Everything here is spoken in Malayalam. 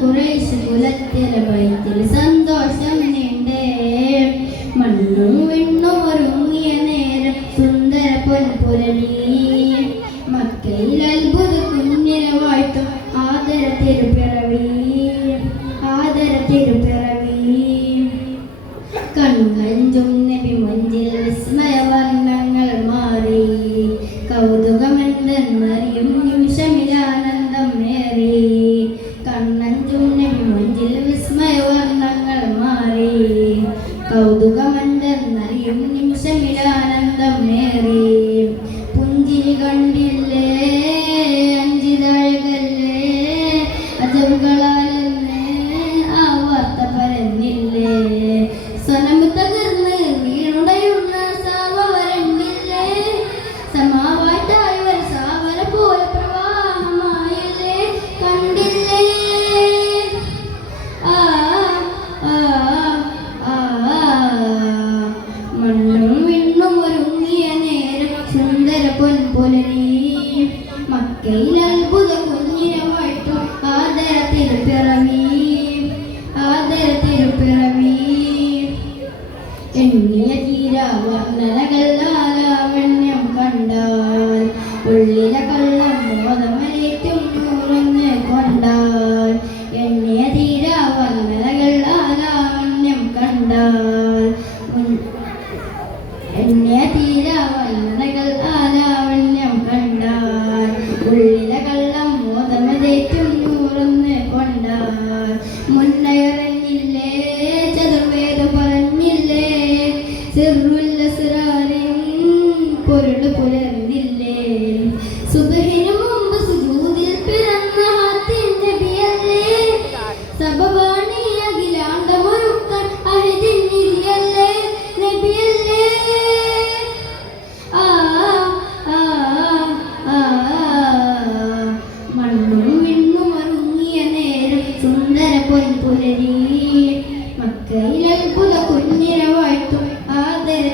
കുറേശ്ശി കുലത്തിലെ പൈത്തിൽ സന്തോഷം നീണ്ടേ. മണ്ണും വിണ്ണും ഒരുങ്ങിയ നേരം സുന്ദര പൊൻപുലരി മക്കയിൽ അത്ഭുത കുഞ്ഞിനെ വാഴ്ത്തും ആദര തിരുപ്പിറവി. ആദര തിരുപ്പിറവി. കൺകഞ്ചും നബി മഞ്ചിൽ വിസ്മയ കുഞ്ഞിനെ വാഴ്ത്തും ആദര തിരുപ്പിറവി ആദര തിരുപ്പിറവി എണ്ണിയ തീര കണ്ടാൽ ഉള്ളിലെ കള്ളം നൂറൊന്ന് കൊണ്ടാൽ എണ്ണിയ തീര കണ്ടാൽ എണ്ണിയ ഉള്ളിലെ കള്ളം മോദമലേറ്റും നൂറൊന്ന് കൊണ്ട. മുന്നയറിഞ്ഞില്ലേ ചതുർവേദ പറഞ്ഞില്ലേ സിറുല്ലസ്റാരിൻ പൊരുൾ പുലർന്നില്ലേ പുലരി. മക്കയിൽ അത്ഭുത കുഞ്ഞിനെ വാഴ്ത്തും. ആദര